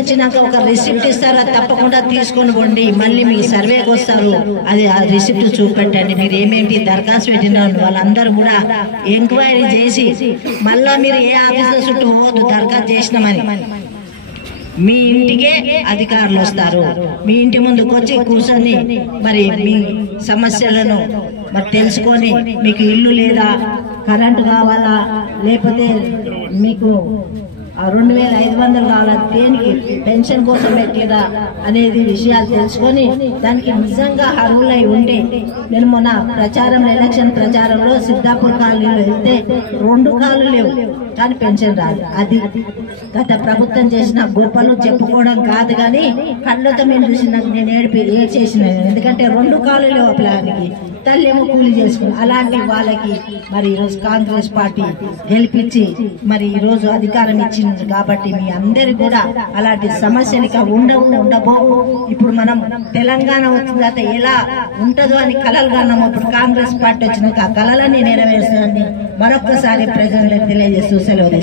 ఇచ్చినాక ఒక రిసిప్ట్ ఇస్తారు, అది తప్పకుండా తీసుకొని పోండి, మళ్ళీ మీ సర్వేకి వస్తారు, అది ఆ రిసిప్ట్ చూపెట్టండి. మీరు ఏమేంటి దరఖాస్తు పెట్టిన వాళ్ళందరూ కూడా ఎంక్వైరీ చేసి మళ్ళా మీరు ఏ ఆఫీసర్ చుట్టూ పోవద్దు. దరఖాస్తు చేసినామని మీ ఇంటికే అధికారులు వస్తారు, మీ ఇంటి ముందుకు వచ్చి కూర్చొని మరి మీ సమస్యలను మరి తెలుసుకొని మీకు ఇల్లు లేదా, కరెంటు కావాలా, లేకపోతే మీకు 2500 కావాలా, దేనికి పెన్షన్ కోసం పెట్టిరా అనేది విషయాలు తెలుసుకొని దానికి నిజంగా అర్హులై ఉంటే, నేను మొన్న ఎలక్షన్ ప్రచారంలో సిద్ధాపూర్ కాలనీలో వెళ్తే 2 కాళ్ళు లేవు కానీ పెన్షన్ రాదు. అది గత ప్రభుత్వం చేసిన గొప్పలు చెప్పుకోవడం కాదు కానీ కళ్ళతో మేము చూసి నేను ఏడ్చేసిన, ఎందుకంటే 2 కాళ్ళు లేవు పిల్లలకి, తల్లేమో కూలి చేసుకుని. అలాంటి వాళ్ళకి మరి ఈరోజు కాంగ్రెస్ పార్టీ గెలిపించి మరి ఈరోజు అధికారం ఇచ్చింది కాబట్టి మీ అందరి కూడా అలాంటి సమస్యలు ఇక ఉండబోవు. ఇప్పుడు మనం తెలంగాణ వచ్చిన తర్వాత ఎలా ఉంటుందో అని కలలు కన్నాము. ఇప్పుడు కాంగ్రెస్ పార్టీ వచ్చినాక ఆ కలలన్నీ నెరవేర్చాలని మరొక్కసారి ప్రజలకు తెలియజేస్తూ సెలవు.